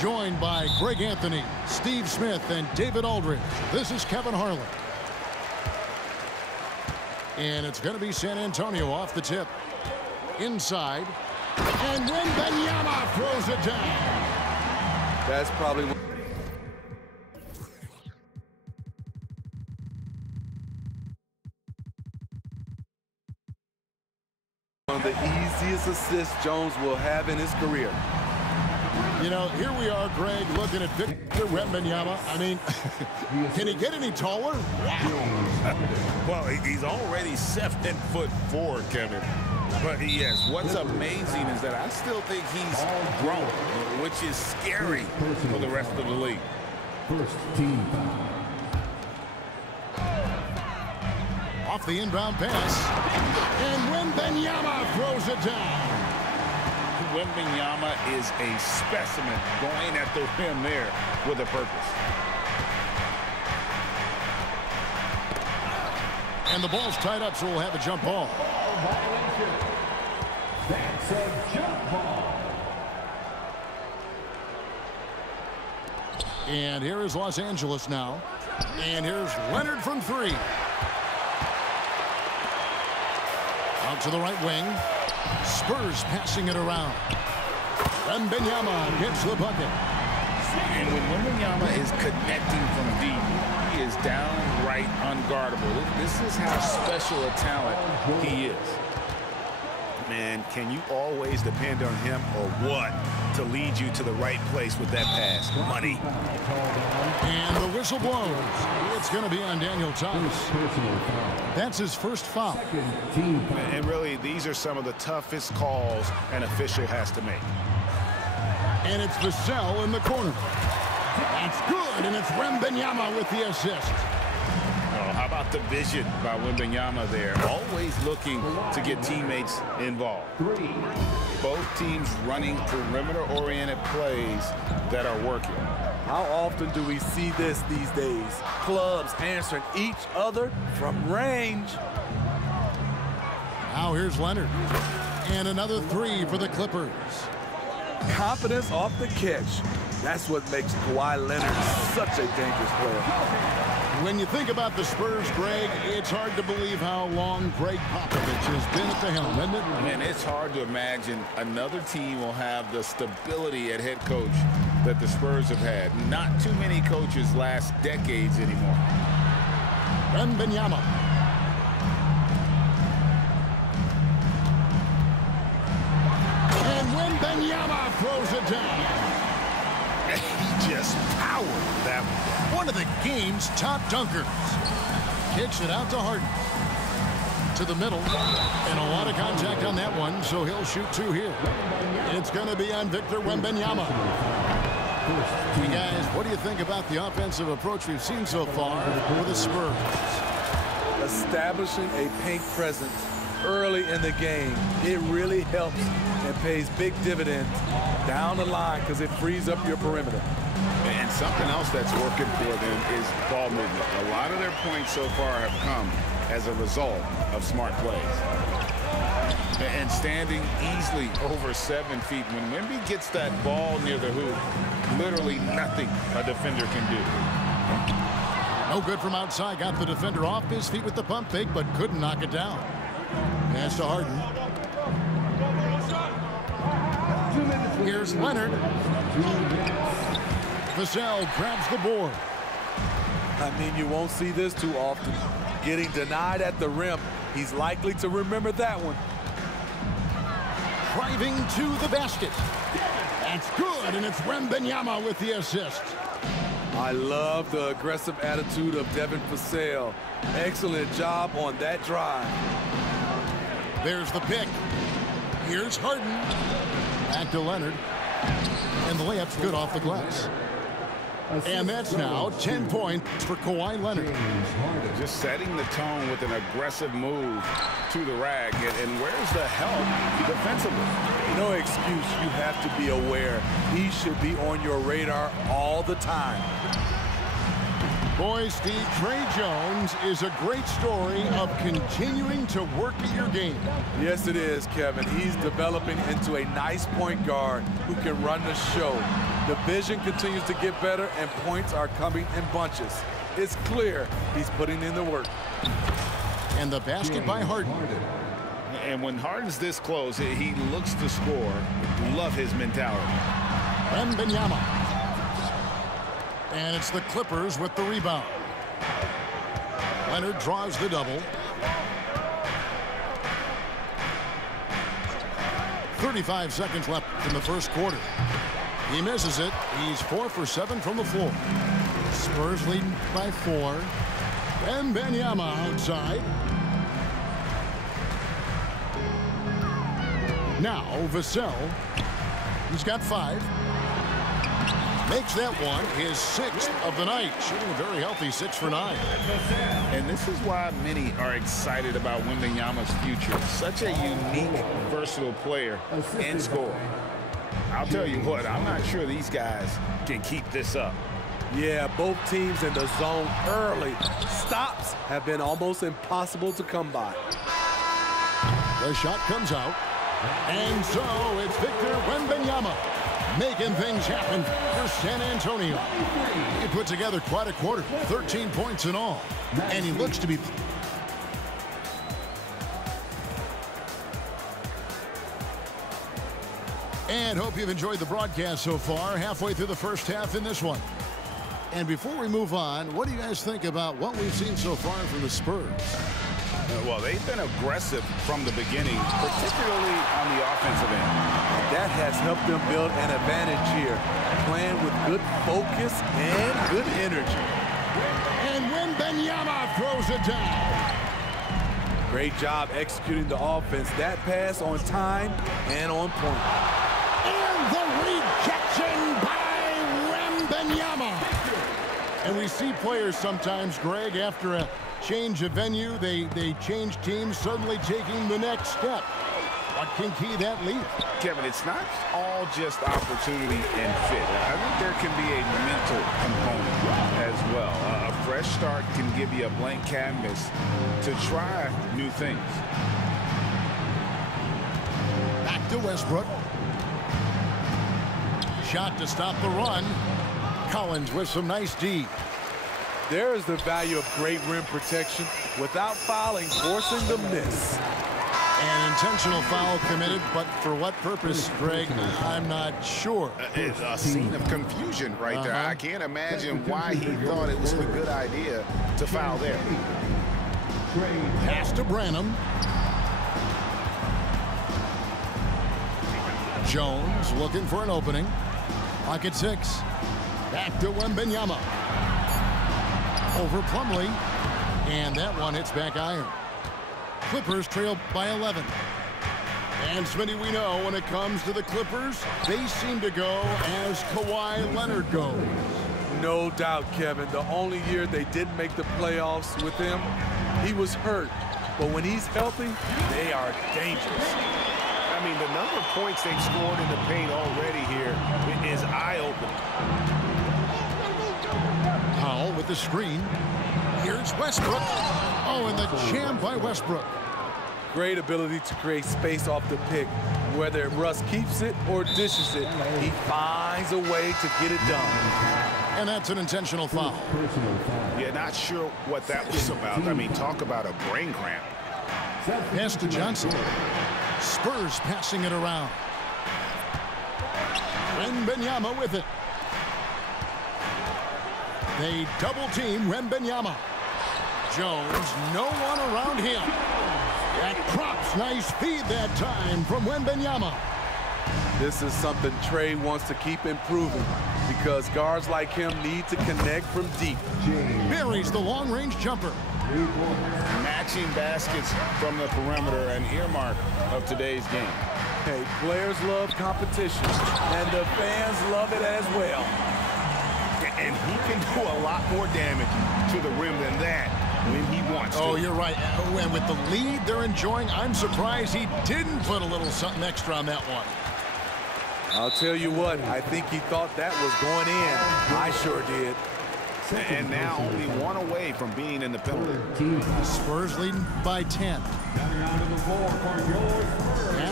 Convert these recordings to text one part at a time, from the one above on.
Joined by Greg Anthony, Steve Smith, and David Aldridge. This is Kevin Harlan. And it's going to be San Antonio off the tip. Inside. And Wembanyama throws it down. That's probably one of the easiest assists Jones will have in his career. You know, here we are, Greg, looking at Victor Wembanyama. I mean, can he get any taller? Wow. Well, he's already 7'4", Kevin. But yes, what's amazing is that I still think he's grown, which is scary for the rest of the league. First team foul. Off the inbound pass. And Wembanyama throws it down. Wembanyama is a specimen going at the rim there with a purpose. And the ball's tied up, so we'll have a jump ball. That's a jump ball. And here is Los Angeles now. And here's Leonard from three. Out to the right wing. Spurs passing it around. Wembanyama gets the bucket. And when Wembanyama is connecting from deep, he is downright unguardable. This is how special a talent he is. Man, can you always depend on him or what to lead you to the right place with that pass? Money. And the whistle blows. It's going to be on Daniel Tice. That's his first foul. And really, these are some of the toughest calls an official has to make. And it's Vassell in the corner. That's good, and it's Wembanyama with the assist. Oh, how about the vision by Wembanyama there? Always looking to get teammates involved. Both teams running perimeter-oriented plays that are working. How often do we see this these days? Clubs answering each other from range. Now here's Leonard. And another three for the Clippers. Confidence off the catch. That's what makes Kawhi Leonard such a dangerous player. When you think about the Spurs, Greg, it's hard to believe how long Greg Popovich has been at the helm, isn't it? Man, it's hard to imagine another team will have the stability at head coach that the Spurs have had. Not too many coaches last decades anymore. Wembanyama. And Wembanyama throws it down. He just powered that one of the game's top dunkers. Kicks it out to Harden. To the middle. And a lot of contact on that one, so he'll shoot two here. It's going to be on Victor Wembanyama. Hey guys, what do you think about the offensive approach we've seen so far for the Spurs? Establishing a paint presence early in the game, it really helps and pays big dividends down the line because it frees up your perimeter. And something else that's working for them is ball movement. A lot of their points so far have come as a result of smart plays. And standing easily over 7 feet. When Wemby gets that ball near the hoop, literally nothing a defender can do. No good from outside. Got the defender off his feet with the pump fake, but couldn't knock it down. Pass to Harden. Here's Leonard. Vassell grabs the board. I mean, you won't see this too often. Getting denied at the rim. He's likely to remember that one. Driving to the basket. That's good, and it's Wembanyama with the assist. I love the aggressive attitude of Devin Vassell. Excellent job on that drive. There's the pick. Here's Harden. Back to Leonard. And the layup's good off the glass. And that's now 10 points for Kawhi Leonard. Just setting the tone with an aggressive move to the rack. And where's the help defensively? No excuse. You have to be aware. He should be on your radar all the time. Boys, Steve, Trey Jones is a great story of continuing to work at your game. Yes, it is, Kevin. He's developing into a nice point guard who can run the show. The vision continues to get better, and points are coming in bunches. It's clear he's putting in the work. And the basket by Harden. And when Harden's this close, he looks to score. Love his mentality. Wembanyama. And it's the Clippers with the rebound. Leonard draws the double. 35 seconds left in the first quarter. He misses it. He's 4 for 7 from the floor. Spurs leading by 4. Wembanyama outside. Now Vassell. He's got 5. Makes that one his 6th of the night. Shooting a very healthy 6 for 9. And this is why many are excited about Wembanyama's future. Such a unique, versatile player and scorer. I'll tell you what, I'm not sure these guys can keep this up. Yeah, both teams in the zone early. Stops have been almost impossible to come by. The shot comes out. And so it's Victor Wembanyama making things happen for San Antonio. He put together quite a quarter, 13 points in all. And he looks to be... And hope you've enjoyed the broadcast so far, halfway through the first half in this one. And before we move on, what do you guys think about what we've seen so far from the Spurs? Well, they've been aggressive from the beginning, particularly on the offensive end. That has helped them build an advantage here, playing with good focus and good energy. And Wembanyama throws it down. Great job executing the offense. That pass on time and on point. And the rejection by Wembanyama. And we see players sometimes, Greg, after a change of venue, they change teams, suddenly taking the next step. What can key that lead? Kevin, it's not all just opportunity and fit. I think there can be a mental component as well. A fresh start can give you a blank canvas to try new things. Back to Westbrook. Shot to stop the run. Collins with some nice D. There is the value of great rim protection without fouling, forcing the miss. An intentional foul committed, but for what purpose, Greg, I'm not sure. It's a scene of confusion right there. I can't imagine why he thought it was a good idea to foul there. Pass to Branham. Jones looking for an opening. Lock at 6. Back to Wembanyama. Over Plumlee. And that one hits back iron. Clippers trail by 11. And Smitty, we know when it comes to the Clippers, they seem to go as Kawhi Leonard goes. No doubt, Kevin. The only year they didn't make the playoffs with him, he was hurt. But when he's healthy, they are dangerous. I mean, the number of points they've scored in the paint already here is eye-opening. Powell with the screen. Here's Westbrook. Oh, and the jam by Westbrook. Great ability to create space off the pick. Whether Russ keeps it or dishes it, he finds a way to get it done. And that's an intentional foul. Yeah, not sure what that was about. I mean, talk about a brain cramp. Pass to Johnson. Spurs passing it around. Wembanyama with it. They double team Wembanyama. Jones, no one around him. That Crops, nice feed that time from Wembanyama. This is something Trey wants to keep improving because guards like him need to connect from deep. Buries the long-range jumper. Matching baskets from the perimeter, an earmark of today's game. Hey, players love competition, and the fans love it as well. And he can do a lot more damage to the rim than that when he wants to. Oh, you're right. And with the lead they're enjoying, I'm surprised he didn't put a little something extra on that one. I'll tell you what, I think he thought that was going in. I sure did. And now only one away from being in the penalty. Spurs leading by 10. Pass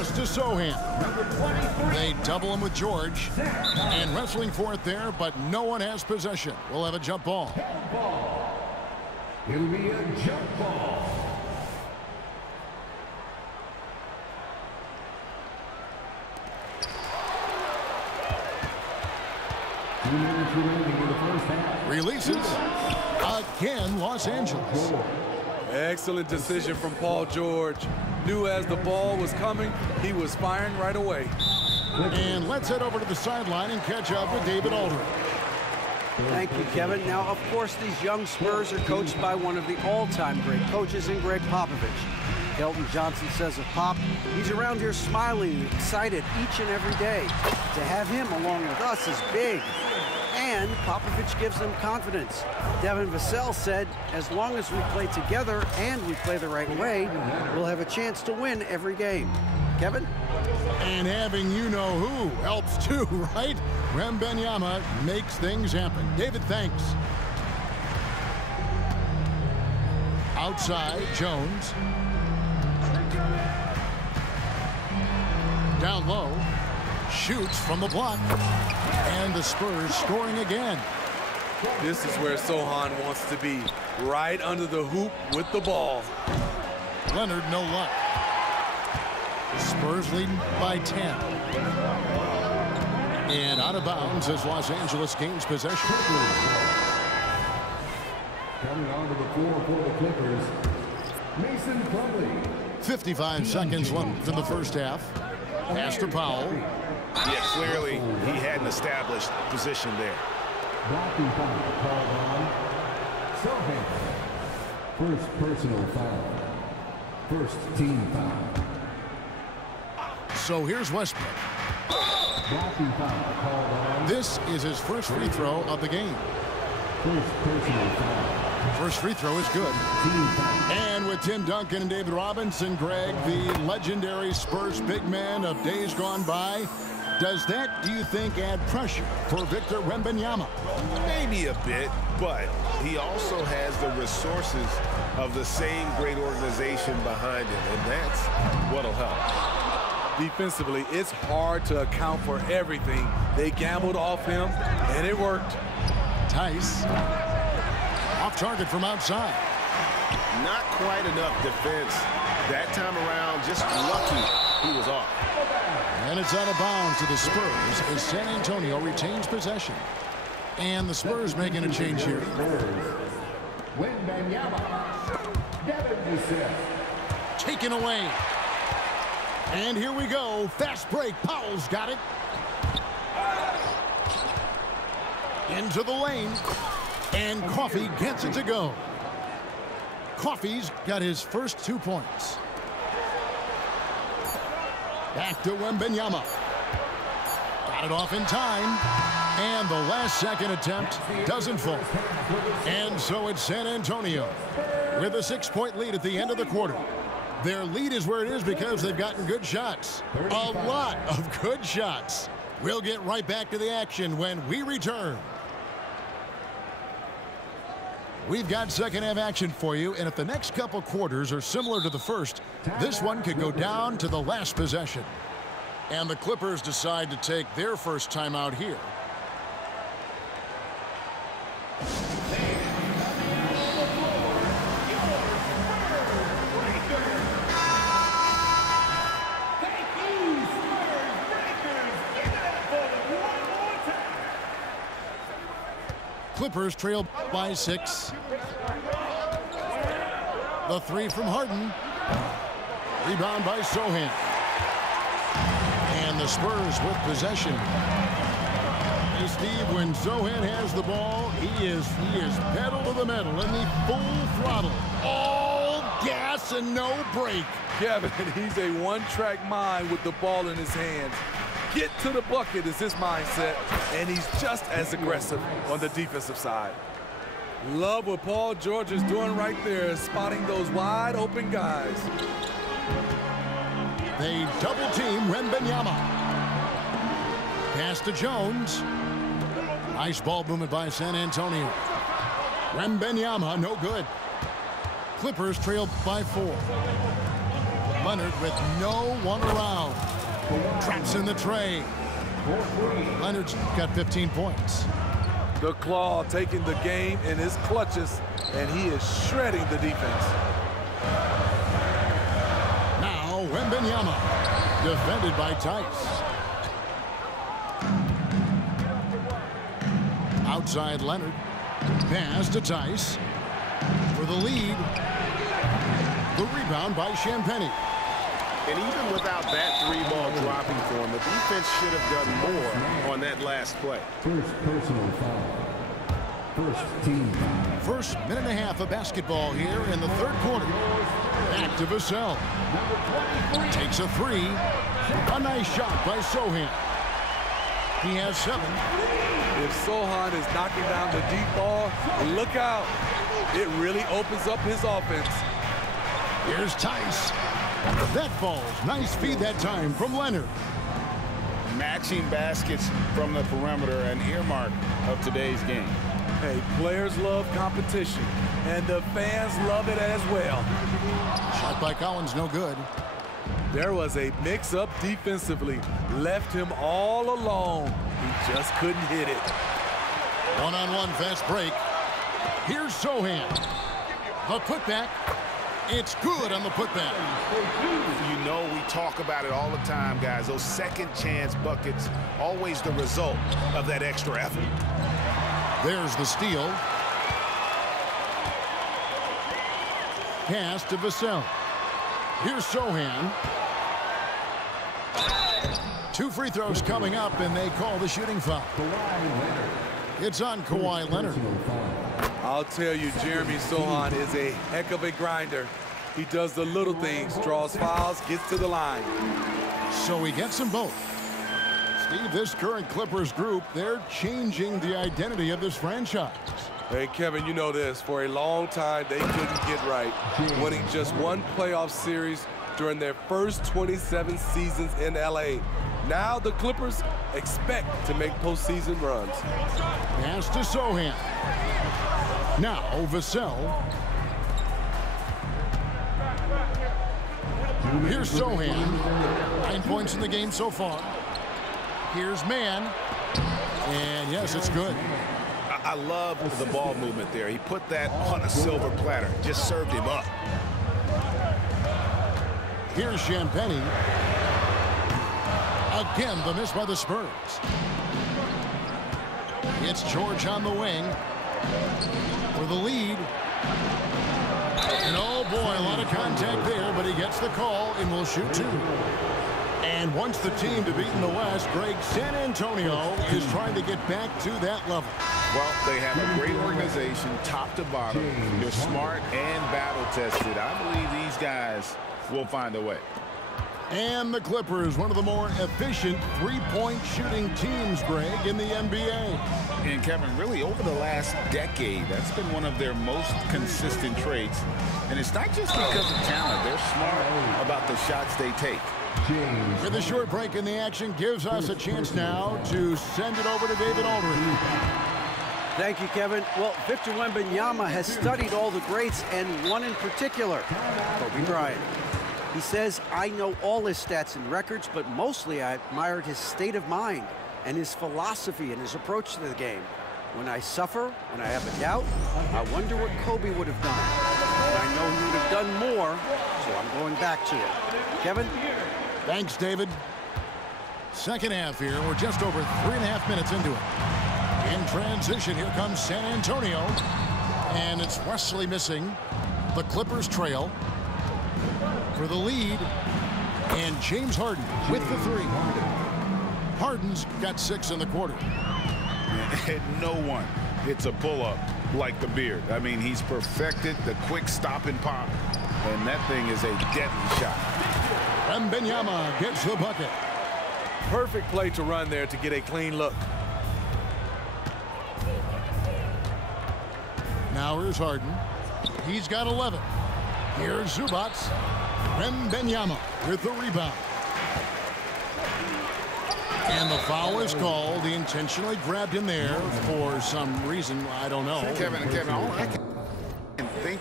Pass to Sohan. They double him with George. And wrestling for it there, but no one has possession. We'll have a jump ball. It'll be a jump ball. Releases. Again, Los Angeles. Excellent decision from Paul George. Knew as the ball was coming, he was firing right away. And let's head over to the sideline and catch up with David Aldridge. Thank you, Kevin. Now, of course, these young Spurs are coached by one of the all-time great coaches in Greg Popovich. Kelton Johnson says of Pop, he's around here smiling and excited each and every day. To have him along with us is big. And Popovich gives them confidence. Devin Vassell said, as long as we play together and we play the right way, we'll have a chance to win every game. Kevin? And having you-know-who helps too, right? Wembanyama makes things happen. David, thanks. Outside, Jones. Down low. Shoots from the block. And the Spurs scoring again. This is where Sohan wants to be, right under the hoop with the ball. Leonard, no luck. Spurs leading by 10. And out of bounds as Los Angeles gains possession. Coming onto the floor for the Clippers, Mason Plumlee. 55 seconds left in the first half. Pass to Powell. Yeah, clearly he had an established position there. Blocking foul called on Sohan. First personal foul. First team foul. So here's Westbrook. Blocking foul called on. This is his first free throw of the game. First personal foul. First free throw is good. Team foul. And with Tim Duncan and David Robinson, Greg, the legendary Spurs big man of days gone by, does that, do you think, add pressure for Victor Wembanyama? Maybe a bit, but he also has the resources of the same great organization behind him, and that's what'll help. Defensively, it's hard to account for everything. They gambled off him, and it worked. Tice. Off target from outside. Not quite enough defense that time around. Just lucky he was off. And it's out of bounds to the Spurs as San Antonio retains possession. And the Spurs making a change here. Taken away. And here we go. Fast break. Powell's got it. Into the lane. And Coffey gets it to go. Coffey's got his first 2 points. Back to Wembanyama. Got it off in time. And the last second attempt doesn't fall. And so it's San Antonio with a 6-point lead at the end of the quarter. Their lead is where it is because they've gotten good shots. A lot of good shots. We'll get right back to the action when we return. We've got second half action for you, and if the next couple quarters are similar to the first, this one could go down to the last possession. And the Clippers decide to take their first timeout here. Clippers trail by 6. The 3 from Harden. Rebound by Sohan. And the Spurs with possession. And Steve, when Sohan has the ball, he is pedal to the metal in the full throttle. All gas and no break. Kevin, he's a one-track mind with the ball in his hands. Get to the bucket is his mindset, and he's just as aggressive on the defensive side. Love what Paul George is doing right there, spotting those wide open guys. They double team Wembanyama. Pass to Jones. Nice ball movement by San Antonio. Wembanyama, no good. Clippers trail by 4. Leonard with no one around. Traps in the tray. Leonard's got 15 points. The Claw taking the game in his clutches, and he is shredding the defense. Now Wembanyama, defended by Tice. Outside Leonard, pass to Tice for the lead. The rebound by Champagnie. And even without that three-ball dropping for him, the defense should have done more on that last play. First personal foul. First team foul. First minute and a half of basketball here in the third quarter. Back to Vassell. Takes a three. A nice shot by Sohan. He has 7. If Sohan is knocking down the deep ball, look out. It really opens up his offense. Here's Tice. That falls. Nice feed that time from Leonard. Matching baskets from the perimeter, an earmark of today's game. Hey, players love competition, and the fans love it as well. Shot by Collins, no good. There was a mix-up defensively. Left him all alone. He just couldn't hit it. One-on-one fast break. Here's Sohan. The putback. It's good on the putback. You know, we talk about it all the time, guys. Those second chance buckets, always the result of that extra effort. There's the steal. Pass to Vassell. Here's Sohan. 2 free throws coming up, and they call the shooting foul. It's on Kawhi Leonard. I'll tell you, Jeremy Sohan is a heck of a grinder. He does the little things, draws fouls, gets to the line. So he gets them both. Steve, this current Clippers group, they're changing the identity of this franchise. Hey, Kevin, you know this. For a long time, they couldn't get right. Winning just one playoff series during their first 27 seasons in L.A. Now the Clippers expect to make postseason runs. Pass to Sohan. Now Vassell. Here's Sohan. 9 points in the game so far. Here's Mann. And yes, it's good. I love the ball movement there. He put that on a silver platter. Just served him up. Here's Champagnie. Again, the miss by the Spurs. It's George on the wing for the lead. And oh boy, a lot of contact there, but he gets the call and will shoot 2. And once the team to beat in the West, Greg, San Antonio is trying to get back to that level. Well, they have a great organization, top to bottom. They're smart and battle-tested. I believe these guys will find a way. And the Clippers, one of the more efficient three-point shooting teams, Greg, in the NBA. And Kevin, really over the last decade, that's been one of their most consistent traits. And it's not just because of talent. They're smart about the shots they take. With a short break in the action, gives us a chance now to send it over to David Aldridge. Thank you, Kevin. Well, Victor Wembanyama has studied all the greats and one in particular, Kobe Bryant. He says, I know all his stats and records, but mostly I admired his state of mind and his philosophy and his approach to the game. When I suffer, when I have a doubt, I wonder what Kobe would have done. And I know he would have done more, so I'm going back to it. Kevin? Thanks, David. Second half here. We're just over 3.5 minutes into it. In transition, here comes San Antonio. And it's Wesley missing. The Clippers trail for the lead. And James Harden with the 3. Harden's got 6 in the quarter. And no one hits a pull-up like the Beard. I mean, he's perfected the quick stop and pop. And that thing is a deadly shot. Wembanyama gets the bucket. Perfect play to run there to get a clean look. Now here's Harden. He's got 11. Here's Zubac. Wembanyama with the rebound. And the foul is called. He intentionally grabbed him there for some reason. I don't know. Kevin, all I can think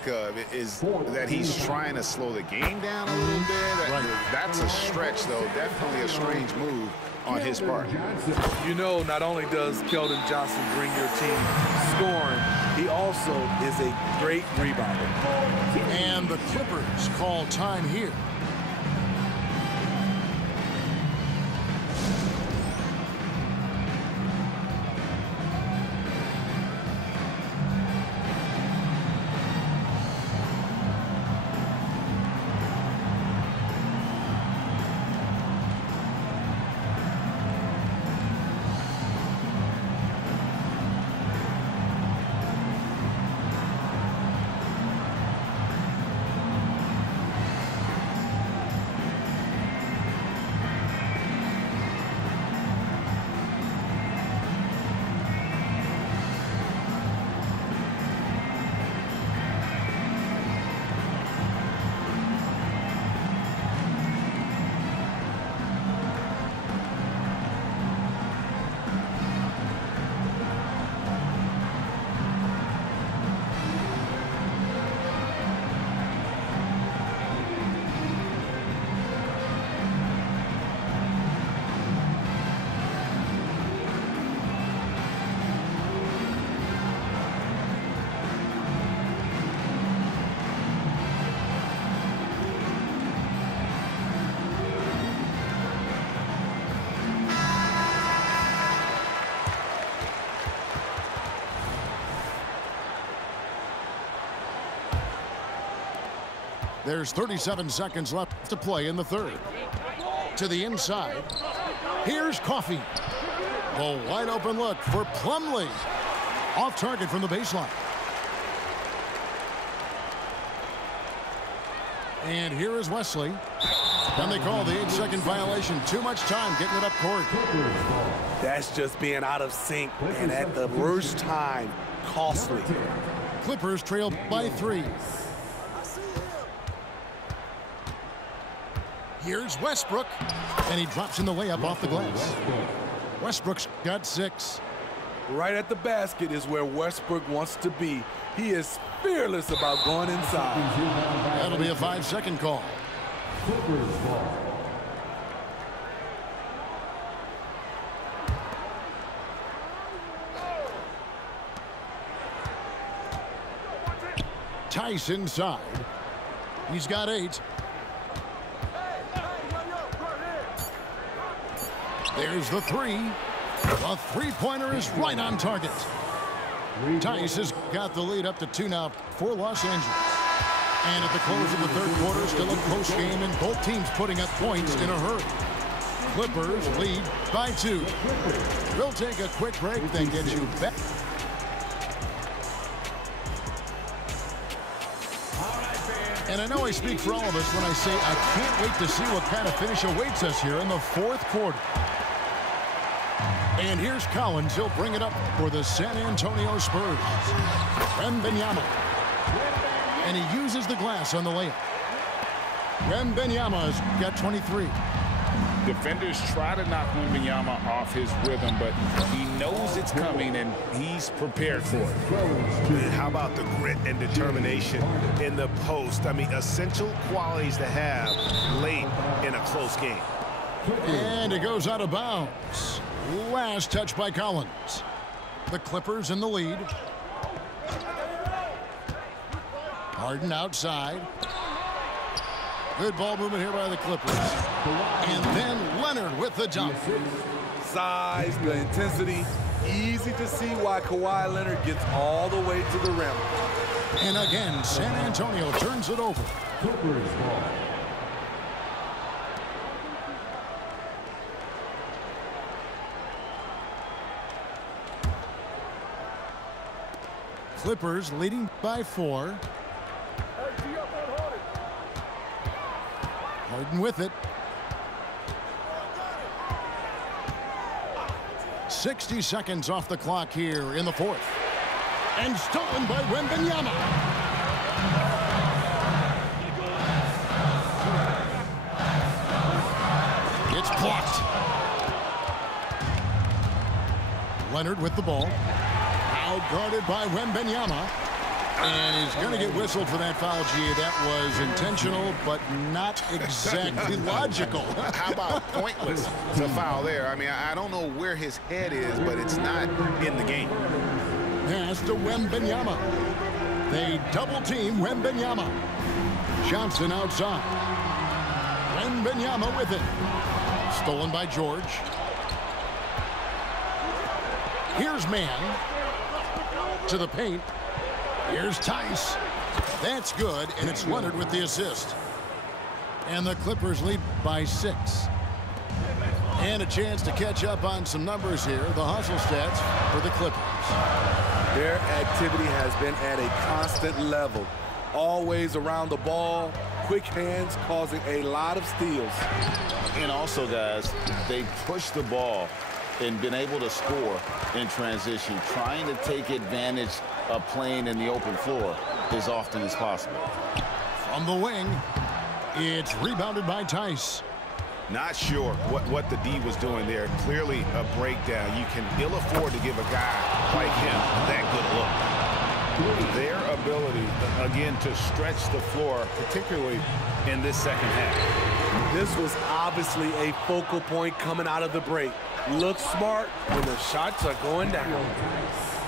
of is that he's trying to slow the game down a little bit. That's a stretch, though. Definitely a strange move on his part. You know, not only does Keldon Johnson bring your team scoring, he also is a great rebounder. And the Clippers call time here. There's 37 seconds left to play in the third. To the inside. Here's Coffey. A wide open look for Plumlee. Off target from the baseline. And here is Wesley. And they call the 8-second violation. Too much time getting it up court. That's just being out of sync and at the worst time, costly. Clippers trail by 3. Here's Westbrook, and he drops in the layup off the glass. Westbrook's got 6. Right at the basket is where Westbrook wants to be. He is fearless about going inside. That'll be a 5-second call. Tice inside. He's got 8. There's the 3. The three-pointer is right on target. Tice has got the lead up to 2 now for Los Angeles. And at the close of the third quarter, still a close game, and both teams putting up points in a hurry. Clippers lead by 2. We'll take a quick break, then get you back. And I know I speak for all of us when I say I can't wait to see what kind of finish awaits us here in the fourth quarter. And here's Collins. He'll bring it up for the San Antonio Spurs. Wembanyama. And he uses the glass on the layup. Wembanyama's got 23. Defenders try to knock Wembanyama off his rhythm, but he knows it's coming, and he's prepared for it. And how about the grit and determination in the post? I mean, essential qualities to have late in a close game. And it goes out of bounds. Last touch by Collins. The Clippers in the lead. Harden outside. Good ball movement here by the Clippers. And then Leonard with the dunk. Size, the intensity. Easy to see why Kawhi Leonard gets all the way to the rim. And again, San Antonio turns it over. Clippers ball. Clippers leading by 4. Harden with it. 60 seconds off the clock here in the fourth. And stolen by Wembanyama. It's blocked. Leonard with the ball. Outguarded by Wembanyama. And he's going to get whistled for that foul, G. That was intentional, but not exactly logical. How about pointless to foul there? I mean, I don't know where his head is, but it's not in the game. Pass to Wembanyama. They double-team Wembanyama. Johnson outside. Wembanyama with it. Stolen by George. Here's Mann. To the paint. Here's Tice. That's good, and it's Leonard with the assist. And the Clippers lead by 6. And a chance to catch up on some numbers here. The hustle stats for the Clippers. Their activity has been at a constant level. Always around the ball, quick hands causing a lot of steals. And also, guys, they push the ball and been able to score in transition, trying to take advantage of playing in the open floor as often as possible. From the wing, it's rebounded by Tice. Not sure what the D was doing there. Clearly a breakdown. You can ill afford to give a guy like him that good look. Their ability, again, to stretch the floor, particularly in this second half. This was obviously a focal point coming out of the break. Look smart when the shots are going down.